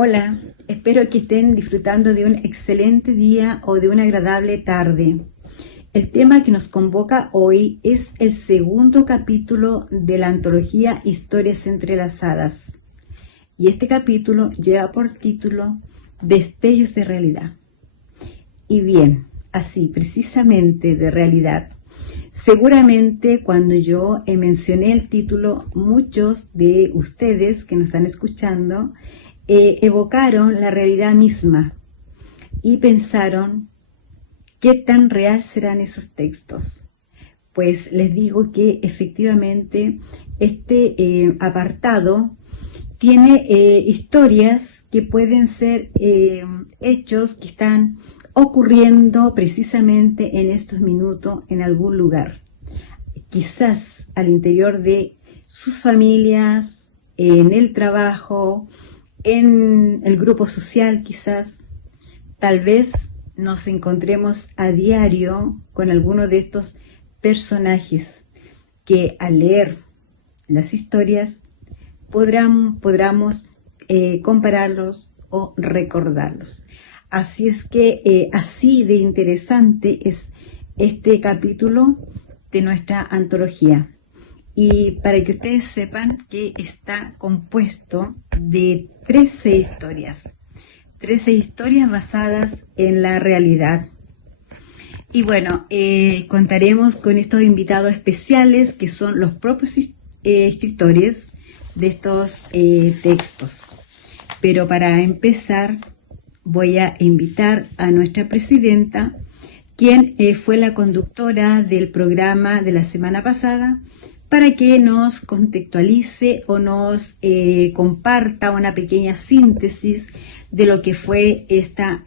Hola, espero que estén disfrutando de un excelente día o de una agradable tarde. El tema que nos convoca hoy es el segundo capítulo de la antología Historias Entrelazadas. Y este capítulo lleva por título Destellos de Realidad. Y bien, así precisamente de realidad. Seguramente cuando yo mencioné el título, muchos de ustedes que nos están escuchando evocaron la realidad misma y pensaron qué tan real serán esos textos. Pues les digo que efectivamente este apartado tiene historias que pueden ser hechos que están ocurriendo precisamente en estos minutos en algún lugar. Quizás al interior de sus familias, en el trabajo, en el grupo social quizás. Tal vez nos encontremos a diario con alguno de estos personajes que al leer las historias podamos compararlos o recordarlos. Así es que así de interesante es este capítulo de nuestra antología. Y para que ustedes sepan que está compuesto de 13 historias. 13 historias basadas en la realidad. Y bueno, contaremos con estos invitados especiales que son los propios escritores de estos textos. Pero para empezar voy a invitar a nuestra presidenta, quien fue la conductora del programa de la semana pasada, para que nos contextualice o nos comparta una pequeña síntesis de lo que fue esta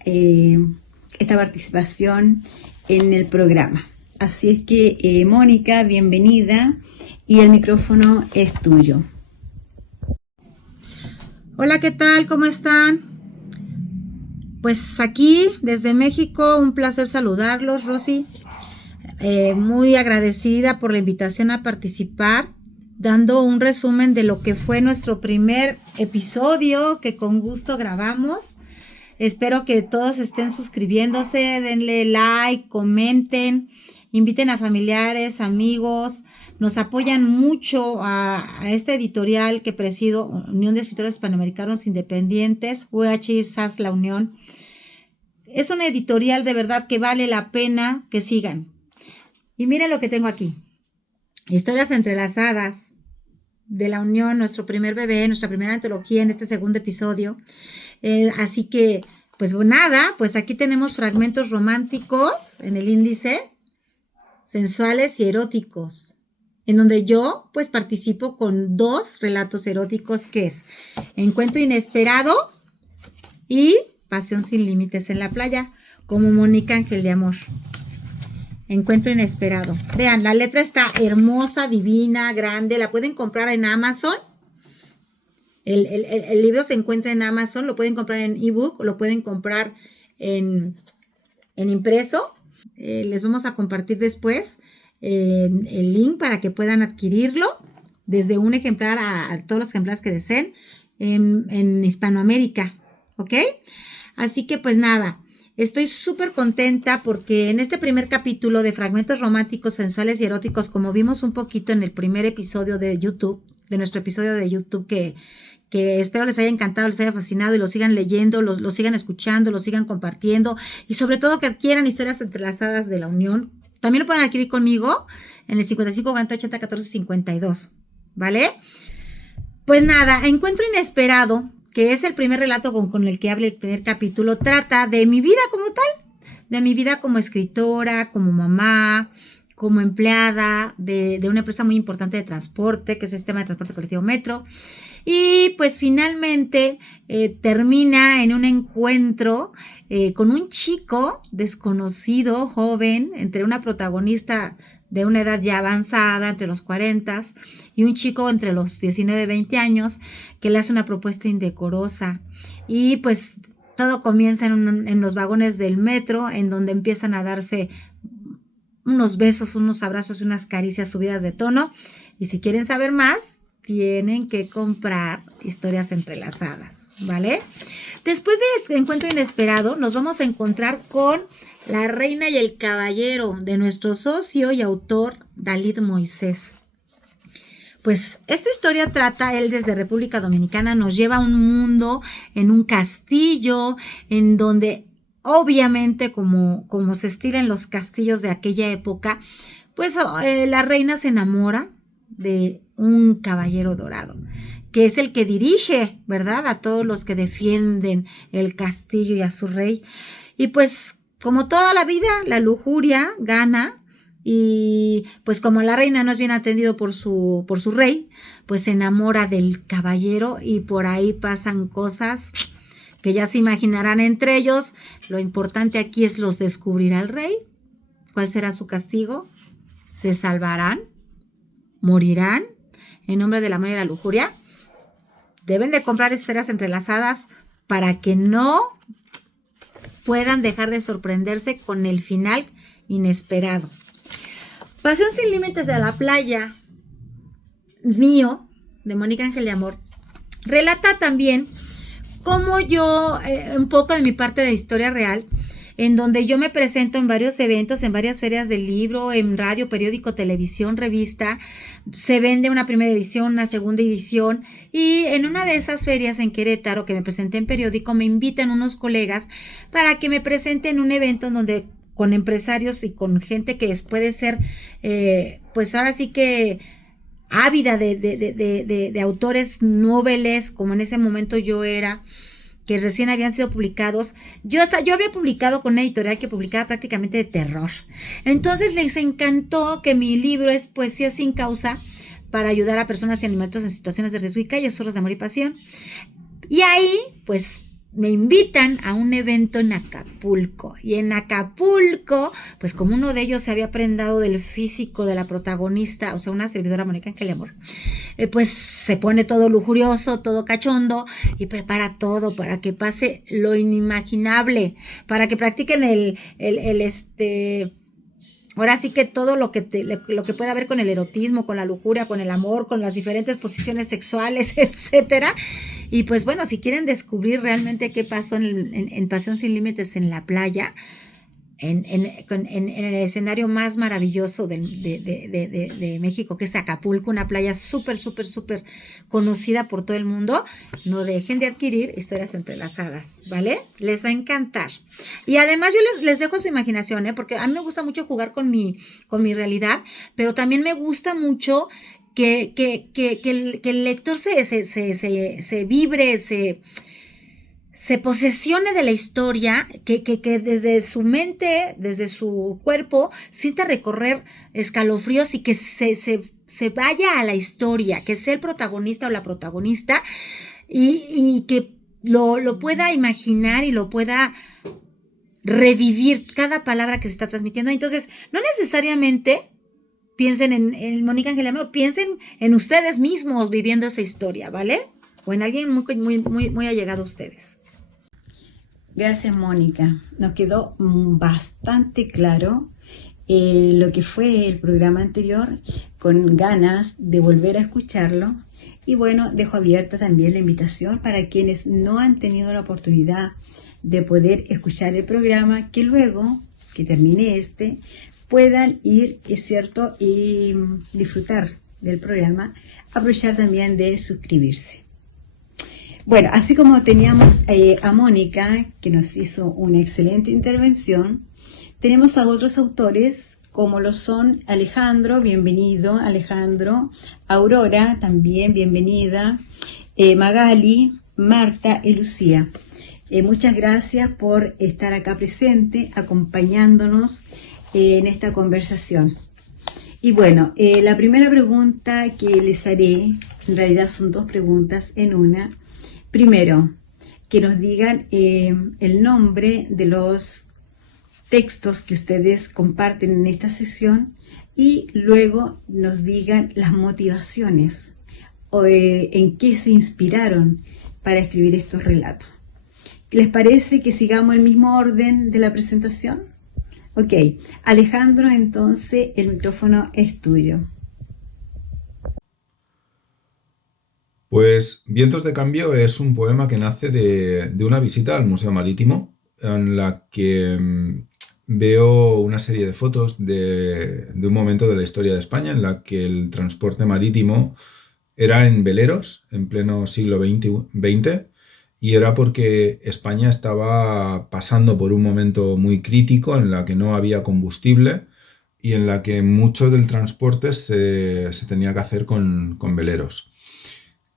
participación en el programa. Así es que, Mónica, bienvenida y el micrófono es tuyo. Hola, ¿qué tal? ¿Cómo están? Pues aquí, desde México, un placer saludarlos, Rosy. Muy agradecida por la invitación a participar, dando un resumen de lo que fue nuestro primer episodio que con gusto grabamos. Espero que todos estén suscribiéndose, denle like, comenten, inviten a familiares, amigos. Nos apoyan mucho a este editorial que presido, Unión de Escritores Hispanoamericanos Independientes, UHISAS La Unión. Es una editorial de verdad que vale la pena que sigan. Y miren lo que tengo aquí. Historias entrelazadas de La Unión, nuestro primer bebé, nuestra primera antología en este segundo episodio. Así que, pues nada, pues aquí tenemos fragmentos románticos en el índice, sensuales y eróticos, en donde yo pues participo con 2 relatos eróticos, que es Encuentro Inesperado y Pasión sin Límites en la Playa, como Mónica Ángel de Amor. Encuentro Inesperado. Vean, la letra está hermosa, divina, grande. La pueden comprar en Amazon. El libro se encuentra en Amazon. Lo pueden comprar en ebook, lo pueden comprar en impreso. Les vamos a compartir después el link para que puedan adquirirlo. Desde un ejemplar a todos los ejemplares que deseen en Hispanoamérica. ¿Ok? Así que pues nada. Estoy súper contenta porque en este primer capítulo de fragmentos románticos, sensuales y eróticos, como vimos un poquito en el primer episodio de YouTube, de nuestro episodio de YouTube, que espero les haya encantado, les haya fascinado y lo sigan leyendo, lo sigan escuchando, lo sigan compartiendo y sobre todo que adquieran Historias Entrelazadas de La Unión. También lo pueden adquirir conmigo en el 55 40 80 14 52, ¿vale? Pues nada, Encuentro Inesperado, que es el primer relato con el que habla el primer capítulo, trata de mi vida como tal, de mi vida como escritora, como mamá, como empleada de una empresa muy importante de transporte, que es el Sistema de Transporte Colectivo Metro. Y pues finalmente termina en un encuentro con un chico desconocido, joven, entre una protagonista de una edad ya avanzada, entre los 40, y un chico entre los 19 y 20 años, que le hace una propuesta indecorosa. Y pues todo comienza en los vagones del metro, en donde empiezan a darse unos besos, unos abrazos y unas caricias subidas de tono. Y si quieren saber más, tienen que comprar Historias Entrelazadas, ¿vale? Después de este encuentro inesperado, nos vamos a encontrar con la reina y el caballero de nuestro socio y autor Dalit Moisés. Pues esta historia trata, él desde República Dominicana nos lleva a un mundo en un castillo, en donde obviamente como se estila en los castillos de aquella época, pues la reina se enamora de un caballero dorado, que es el que dirige, ¿verdad?, a todos los que defienden el castillo y a su rey. Y pues como toda la vida, la lujuria gana. Y pues como la reina no es bien atendido por su rey, pues se enamora del caballero y por ahí pasan cosas que ya se imaginarán entre ellos. Lo importante aquí es los descubrirá el rey. ¿Cuál será su castigo? ¿Se salvarán? ¿Morirán en nombre del amor y la lujuria? Deben de comprar Esferas Entrelazadas para que no puedan dejar de sorprenderse con el final inesperado. Pasión sin límites de la playa, mío, de Mónica Ángel de Amor, relata también cómo yo, un poco de mi parte de historia real, en donde yo me presento en varios eventos, en varias ferias del libro, en radio, periódico, televisión, revista. Se vende una primera edición, una segunda edición, y en una de esas ferias en Querétaro, que me presenté en periódico, me invitan unos colegas para que me presente en un evento en donde con empresarios y con gente que puede ser, pues ahora sí que ávida de autores noveles, como en ese momento yo era, que recién habían sido publicados. Yo había publicado con una editorial que publicaba prácticamente de terror. Entonces les encantó que mi libro es Poesía sin causa para ayudar a personas y animalitos en situaciones de riesgo y calle, solos de amor y pasión. Y ahí, pues, me invitan a un evento en Acapulco. Y en Acapulco, pues como uno de ellos se había prendado del físico de la protagonista, o sea, una servidora, Mónica Ángel de Amor, pues se pone todo lujurioso, todo cachondo y prepara todo para que pase lo inimaginable, para que practiquen ahora sí que todo lo que puede haber con el erotismo, con la lujuria, con el amor, con las diferentes posiciones sexuales, etcétera. Y pues bueno, si quieren descubrir realmente qué pasó en Pasión sin Límites en la playa, en el escenario más maravilloso de México, que es Acapulco, una playa súper, súper, súper conocida por todo el mundo, no dejen de adquirir Historias Entrelazadas, ¿vale? Les va a encantar. Y además yo les dejo su imaginación, porque a mí me gusta mucho jugar con mi realidad, pero también me gusta mucho que el lector se vibre, se posesione de la historia, que desde su mente, desde su cuerpo, sienta recorrer escalofríos y que se vaya a la historia, que sea el protagonista o la protagonista y que lo pueda imaginar y lo pueda revivir cada palabra que se está transmitiendo. Entonces, no necesariamente piensen en Mónica Ángel de Amor, piensen en ustedes mismos viviendo esa historia, ¿vale? O en alguien muy, muy, muy, muy allegado a ustedes. Gracias, Mónica. Nos quedó bastante claro lo que fue el programa anterior, con ganas de volver a escucharlo. Y bueno, dejo abierta también la invitación para quienes no han tenido la oportunidad de poder escuchar el programa, que luego que termine puedan ir, es cierto, y disfrutar del programa, aprovechar también de suscribirse. Bueno, así como teníamos a Mónica, que nos hizo una excelente intervención, tenemos a otros autores, como lo son Alejandro, bienvenido, Alejandro, Aurora, también bienvenida, Magali, Marta y Lucía. Muchas gracias por estar acá presente, acompañándonos en esta conversación. Y bueno, la primera pregunta que les haré, en realidad son dos preguntas en una. Primero, que nos digan el nombre de los textos que ustedes comparten en esta sesión y luego nos digan las motivaciones o en qué se inspiraron para escribir estos relatos. ¿Les parece que sigamos el mismo orden de la presentación? Ok, Alejandro, entonces, el micrófono es tuyo. Pues Vientos de Cambio es un poema que nace de una visita al Museo Marítimo, en la que veo una serie de fotos de un momento de la historia de España en la que el transporte marítimo era en veleros en pleno siglo XX, y era porque España estaba pasando por un momento muy crítico en la que no había combustible y en la que mucho del transporte se tenía que hacer con veleros.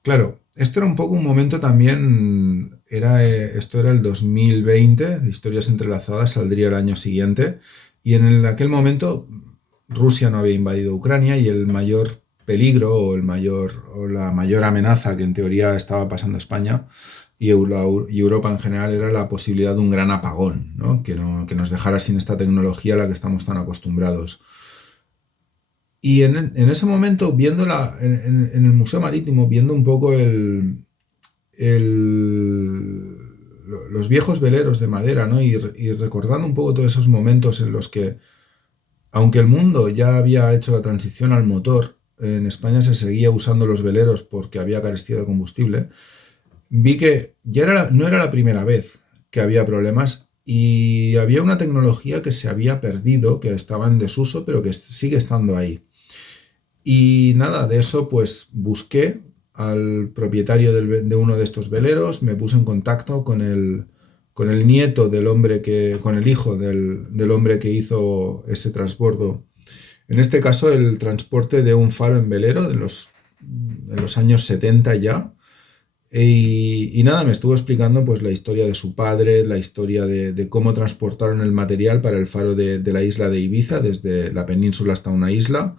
Claro, esto era un poco un momento también, esto era el 2020, de Historias Entrelazadas saldría el año siguiente, y en aquel momento Rusia no había invadido Ucrania y el mayor peligro o la mayor amenaza que en teoría estaba pasando España y Europa en general era la posibilidad de un gran apagón, ¿no? Que nos dejara sin esta tecnología a la que estamos tan acostumbrados. Y en ese momento, en el Museo Marítimo, viendo un poco los viejos veleros de madera, ¿no? Y recordando un poco todos esos momentos en los que, aunque el mundo ya había hecho la transición al motor, en España se seguía usando los veleros porque había carestía de combustible, vi que no era la primera vez que había problemas y había una tecnología que se había perdido, que estaba en desuso, pero que sigue estando ahí. Y nada, de eso pues busqué al propietario de uno de estos veleros, me puse en contacto con el nieto del hombre con el hijo del hombre que hizo ese transbordo. En este caso, el transporte de un faro en velero de los años 70 ya. Y nada, me estuvo explicando pues la historia de su padre, la historia de cómo transportaron el material para el faro de la isla de Ibiza, desde la península hasta una isla.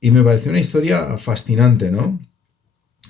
Y me pareció una historia fascinante, ¿no?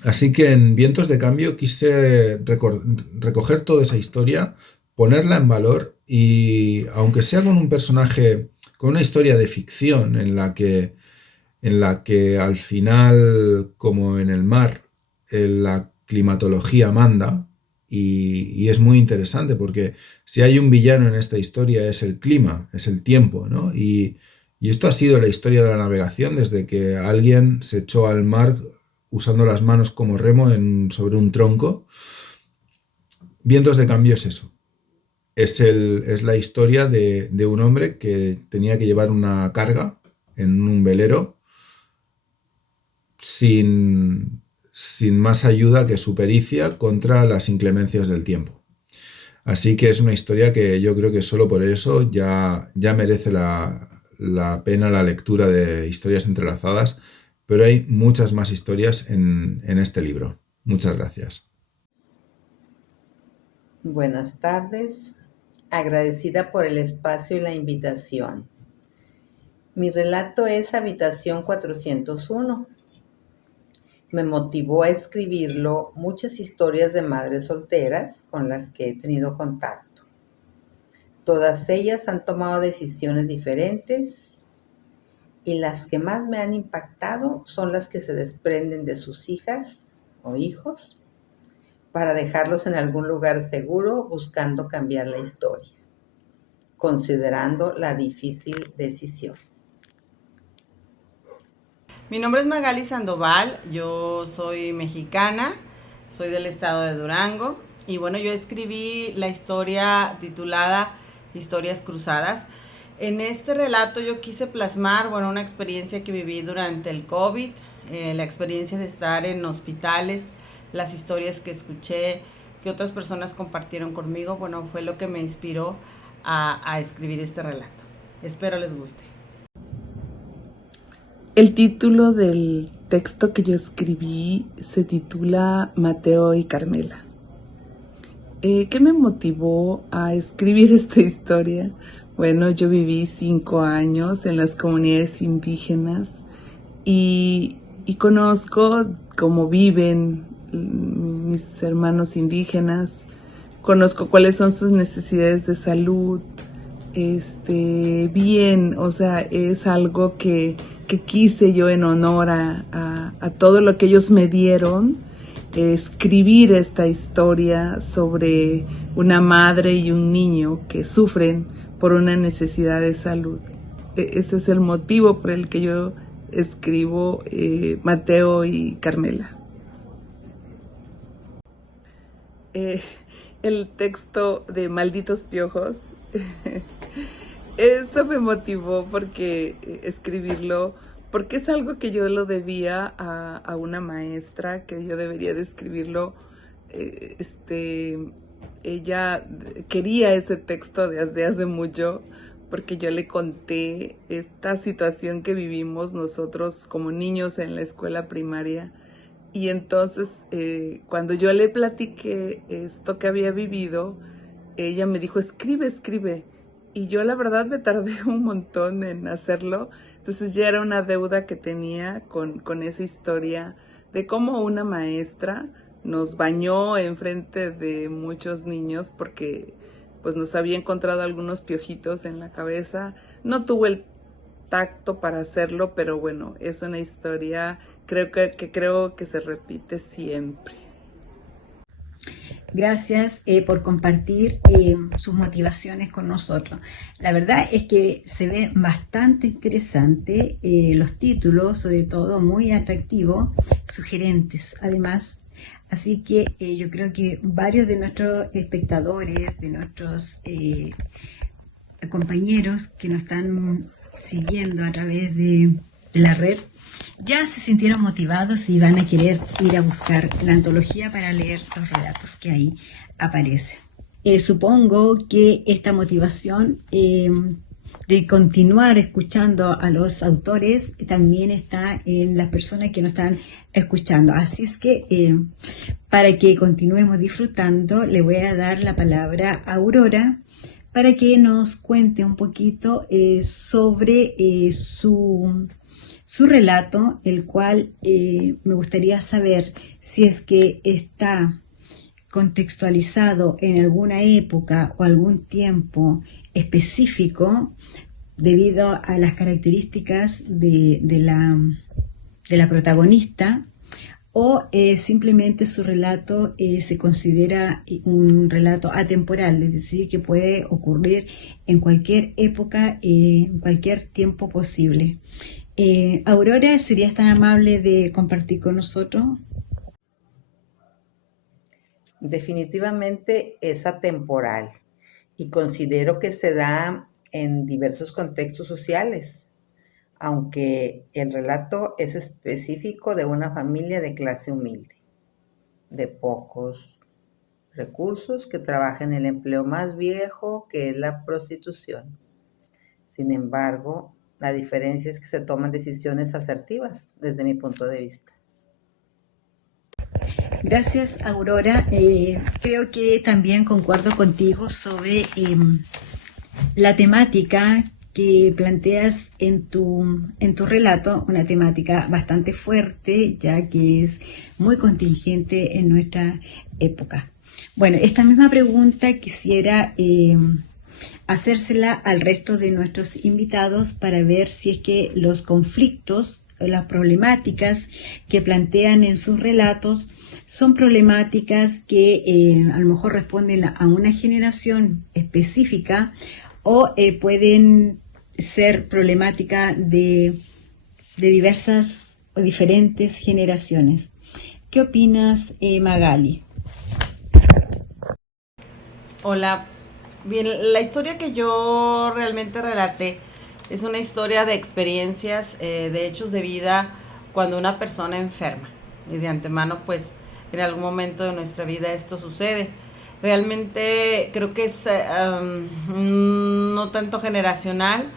Así que en Vientos de Cambio quise recoger toda esa historia, ponerla en valor y, aunque sea con un personaje, con una historia de ficción en la que al final, como en el mar, la climatología manda, y es muy interesante porque si hay un villano en esta historia es el clima, es el tiempo, ¿no? Y esto ha sido la historia de la navegación desde que alguien se echó al mar usando las manos como remo sobre un tronco. Vientos de Cambio es eso. Es la historia de un hombre que tenía que llevar una carga en un velero sin más ayuda que su pericia contra las inclemencias del tiempo. Así que es una historia que yo creo que solo por eso ya merece la pena la lectura de Historias Entrelazadas, pero hay muchas más historias en este libro. Muchas gracias. Buenas tardes, agradecida por el espacio y la invitación. Mi relato es Habitación 401. Me motivó a escribirlo muchas historias de madres solteras con las que he tenido contacto. Todas ellas han tomado decisiones diferentes y las que más me han impactado son las que se desprenden de sus hijas o hijos para dejarlos en algún lugar seguro buscando cambiar la historia, considerando la difícil decisión. Mi nombre es Magali Sandoval, yo soy mexicana, soy del estado de Durango y bueno, yo escribí la historia titulada Historias Cruzadas. En este relato yo quise plasmar, bueno, una experiencia que viví durante el COVID, la experiencia de estar en hospitales, las historias que escuché, que otras personas compartieron conmigo, bueno, fue lo que me inspiró a escribir este relato. Espero les guste. El título del texto que yo escribí se titula Mateo y Carmela. ¿Qué me motivó a escribir esta historia? Bueno, yo viví 5 años en las comunidades indígenas y conozco cómo viven mis hermanos indígenas, conozco cuáles son sus necesidades de salud, bien, o sea, es algo que quise yo en honor a todo lo que ellos me dieron, escribir esta historia sobre una madre y un niño que sufren por una necesidad de salud. Ese es el motivo por el que yo escribo Mateo y Carmela. el texto de Malditos Piojos. Eso me motivó porque escribirlo, porque es algo que yo lo debía a una maestra, que yo debería de escribirlo. Ella quería ese texto desde hace mucho, porque yo le conté esta situación que vivimos nosotros como niños en la escuela primaria. Y entonces, cuando yo le platiqué esto que había vivido, ella me dijo, escribe, escribe. Y yo la verdad me tardé un montón en hacerlo. Entonces ya era una deuda que tenía con esa historia de cómo una maestra nos bañó enfrente de muchos niños porque pues nos había encontrado algunos piojitos en la cabeza. No tuvo el tacto para hacerlo, pero bueno, es una historia creo que se repite siempre. Gracias por compartir sus motivaciones con nosotros. La verdad es que se ve bastante interesante, los títulos sobre todo muy atractivos, sugerentes además. Así que yo creo que varios de nuestros espectadores, de nuestros compañeros que nos están siguiendo a través de la red, ya se sintieron motivados y van a querer ir a buscar la antología para leer los relatos que ahí aparecen. Supongo que esta motivación de continuar escuchando a los autores también está en las personas que nos están escuchando. Así es que para que continuemos disfrutando, le voy a dar la palabra a Aurora para que nos cuente un poquito sobre su relato, el cual me gustaría saber si es que está contextualizado en alguna época o algún tiempo específico debido a las características de la protagonista, o simplemente su relato se considera un relato atemporal, es decir, que puede ocurrir en cualquier época, en cualquier tiempo posible. Aurora, ¿serías tan amable de compartir con nosotros? Definitivamente es atemporal y considero que se da en diversos contextos sociales, aunque el relato es específico de una familia de clase humilde, de pocos recursos, que trabaja en el empleo más viejo, que es la prostitución. Sin embargo, la diferencia es que se toman decisiones asertivas desde mi punto de vista. Gracias, Aurora. Creo que también concuerdo contigo sobre la temática que planteas en tu relato, una temática bastante fuerte, ya que es muy contingente en nuestra época. Bueno, esta misma pregunta quisiera hacérsela al resto de nuestros invitados para ver si es que los conflictos, las problemáticas que plantean en sus relatos son problemáticas que a lo mejor responden a una generación específica o pueden ser problemáticas de diversas o diferentes generaciones. ¿Qué opinas, Magali? Hola, bien, la historia que yo realmente relaté es una historia de experiencias, de hechos de vida cuando una persona enferma. Y de antemano, pues, en algún momento de nuestra vida esto sucede. Realmente creo que es no tanto generacional.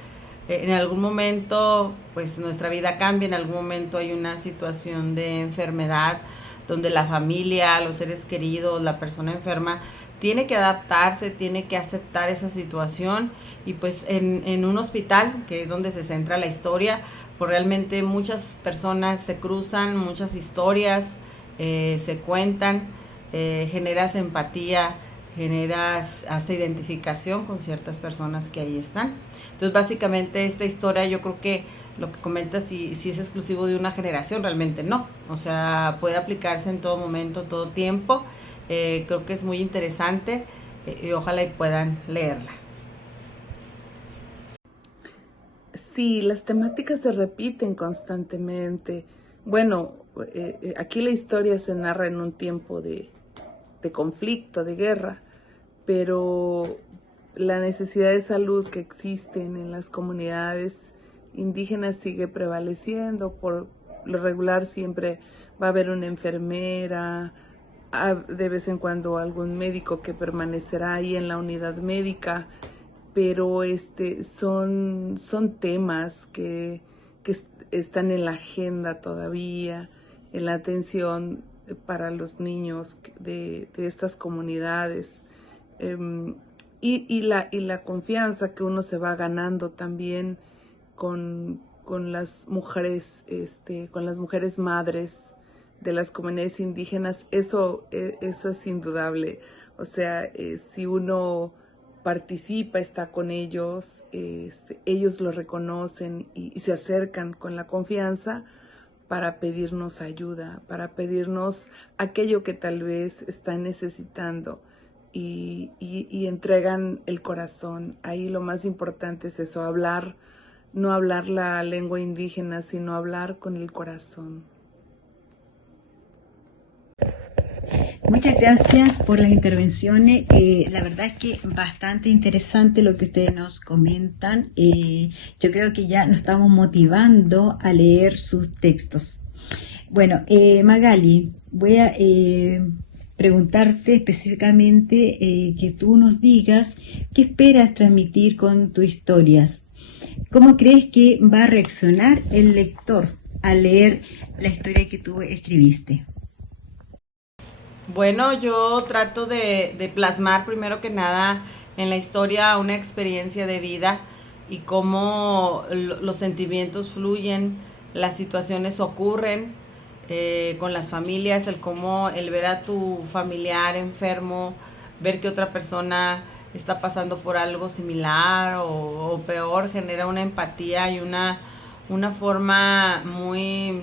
En algún momento, pues, nuestra vida cambia. En algún momento hay una situación de enfermedad donde la familia, los seres queridos, la persona enferma tiene que adaptarse, tiene que aceptar esa situación. Y pues en un hospital, que es donde se centra la historia, pues realmente muchas personas se cruzan, muchas historias se cuentan, generas empatía, generas hasta identificación con ciertas personas que ahí están. Entonces básicamente esta historia, yo creo que lo que comentas, si es exclusivo de una generación, realmente no. O sea, puede aplicarse en todo momento, todo tiempo. Creo que es muy interesante y ojalá y puedan leerla. Sí, las temáticas se repiten constantemente. Bueno, aquí la historia se narra en un tiempo de conflicto, de guerra, pero la necesidad de salud que existen en las comunidades indígenas sigue prevaleciendo. Por lo regular siempre va a haber una enfermera, de vez en cuando algún médico que permanecerá ahí en la unidad médica, pero son temas que están en la agenda todavía, en la atención para los niños de estas comunidades. Y la confianza que uno se va ganando también con las mujeres, con las mujeres madres de las comunidades indígenas, eso es indudable. O sea, si uno participa, está con ellos, ellos lo reconocen y se acercan con la confianza para pedirnos ayuda, para pedirnos aquello que tal vez están necesitando. Y entregan el corazón. Ahí lo más importante es eso, hablar, no hablar la lengua indígena, sino hablar con el corazón. Muchas gracias por las intervenciones. La verdad es que bastante interesante lo que ustedes nos comentan. Yo creo que ya nos estamos motivando a leer sus textos. Bueno, Magali, voy a preguntarte específicamente que tú nos digas qué esperas transmitir con tus historias. ¿Cómo crees que va a reaccionar el lector al leer la historia que tú escribiste? Bueno, yo trato de plasmar primero que nada en la historia una experiencia de vida y cómo los sentimientos fluyen, las situaciones ocurren con las familias, el ver a tu familiar enfermo, ver que otra persona está pasando por algo similar o peor, genera una empatía y una forma muy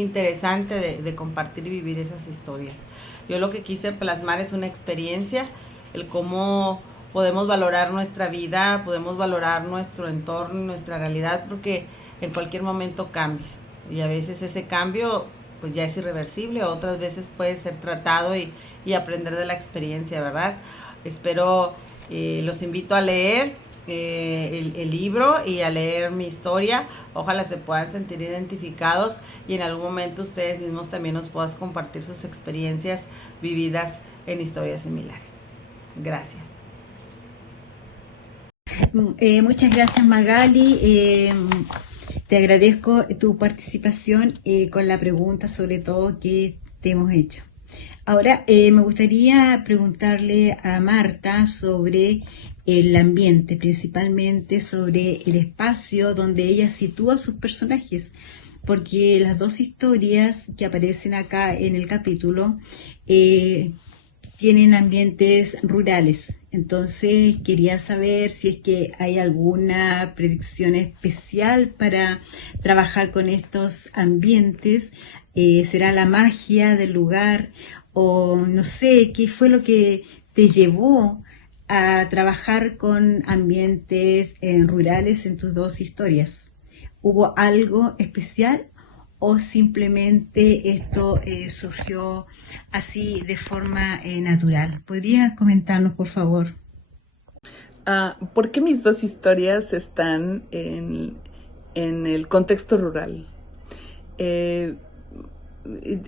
interesante de compartir y vivir esas historias. Yo lo que quise plasmar es una experiencia, el cómo podemos valorar nuestra vida, podemos valorar nuestro entorno, nuestra realidad, porque en cualquier momento cambia. Y a veces ese cambio pues ya es irreversible, otras veces puede ser tratado y aprender de la experiencia, ¿verdad? Espero, los invito a leer el libro y a leer mi historia. Ojalá se puedan sentir identificados y en algún momento ustedes mismos también nos puedan compartir sus experiencias vividas en historias similares. Gracias. Muchas gracias, Magali. Te agradezco tu participación con la pregunta sobre todo que te hemos hecho. Ahora me gustaría preguntarle a Marta sobre el ambiente, principalmente sobre el espacio donde ella sitúa sus personajes, porque las dos historias que aparecen acá en el capítulo tienen ambientes rurales. Entonces quería saber si es que hay alguna predicción especial para trabajar con estos ambientes. ¿Será la magia del lugar? O no sé, ¿qué fue lo que te llevó a trabajar con ambientes rurales en tus dos historias? ¿Hubo algo especial o simplemente esto surgió así de forma natural? ¿Podrías comentarnos, por favor? ¿Por qué mis dos historias están en el contexto rural?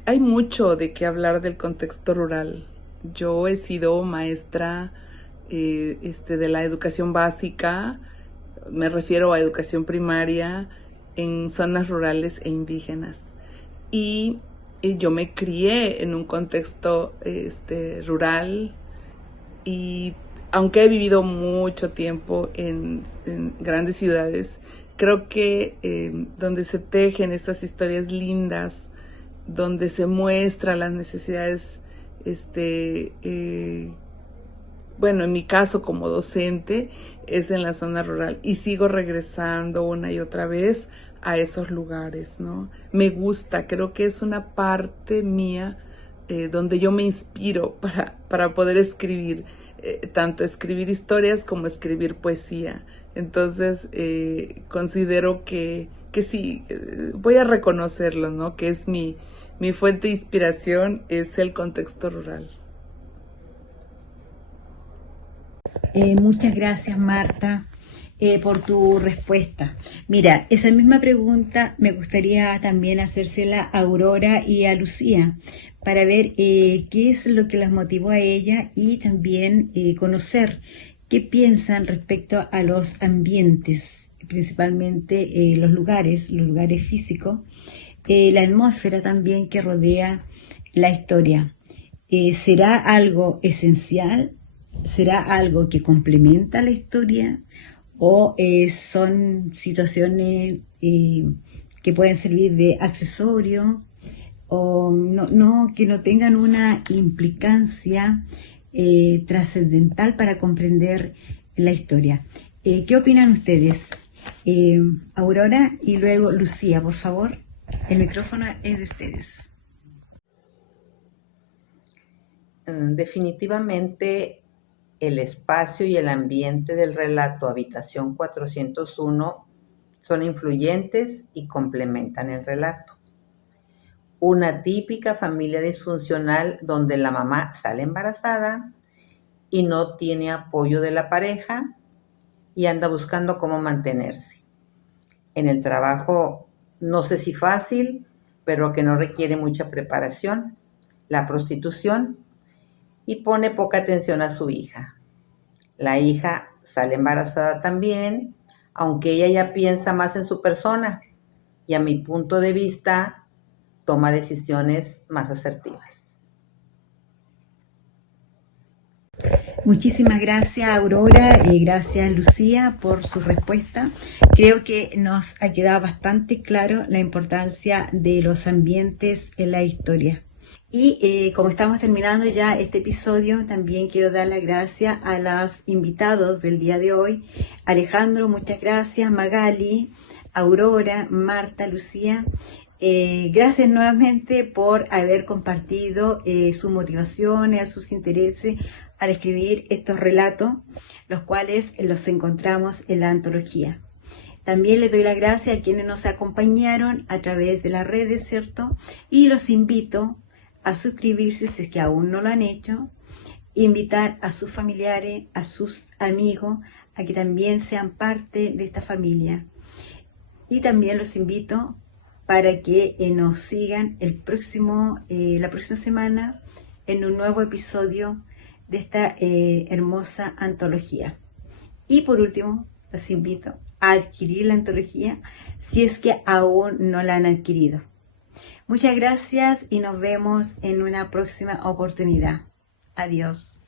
Hay mucho de qué hablar del contexto rural. Yo he sido maestra de la educación básica, me refiero a educación primaria, en zonas rurales e indígenas. Y yo me crié en un contexto rural y aunque he vivido mucho tiempo en grandes ciudades, creo que donde se tejen estas historias lindas, donde se muestran las necesidades, bueno, en mi caso como docente, es en la zona rural y sigo regresando una y otra vez a esos lugares, ¿no? Me gusta, creo que es una parte mía donde yo me inspiro para poder escribir, tanto escribir historias como escribir poesía. Entonces, considero que sí, voy a reconocerlo, ¿no? Que es mi Mi fuente de inspiración es el contexto rural. Muchas gracias, Marta, por tu respuesta. Mira, esa misma pregunta me gustaría también hacérsela a Aurora y a Lucía para ver qué es lo que las motivó a ella y también conocer qué piensan respecto a los ambientes, principalmente los lugares físicos, la atmósfera también que rodea la historia. ¿Será algo esencial? ¿Será algo que complementa la historia? ¿O son situaciones que pueden servir de accesorio? ¿O que no tengan una implicancia trascendental para comprender la historia? ¿Qué opinan ustedes? Aurora y luego Lucía, por favor. El micrófono es de ustedes. Definitivamente el espacio y el ambiente del relato Habitación 401 son influyentes y complementan el relato. Una típica familia disfuncional donde la mamá sale embarazada y no tiene apoyo de la pareja y anda buscando cómo mantenerse. En el trabajo, no sé si fácil, pero que no requiere mucha preparación, la prostitución, y pone poca atención a su hija. La hija sale embarazada también, aunque ella ya piensa más en su persona y a mi punto de vista toma decisiones más asertivas. Muchísimas gracias, Aurora, y gracias, Lucía, por su respuesta. Creo que nos ha quedado bastante claro la importancia de los ambientes en la historia. Y como estamos terminando ya este episodio, también quiero dar las gracias a los invitados del día de hoy. Alejandro, muchas gracias. Magali, Aurora, Marta, Lucía. Gracias nuevamente por haber compartido sus motivaciones, sus intereses al escribir estos relatos, los cuales los encontramos en la antología. También les doy las gracias a quienes nos acompañaron a través de las redes, ¿cierto? Y los invito a suscribirse si es que aún no lo han hecho, invitar a sus familiares, a sus amigos, a que también sean parte de esta familia. Y también los invito para que nos sigan la próxima semana en un nuevo episodio de esta hermosa antología. Y por último, los invito a adquirir la antología si es que aún no la han adquirido. Muchas gracias y nos vemos en una próxima oportunidad. Adiós.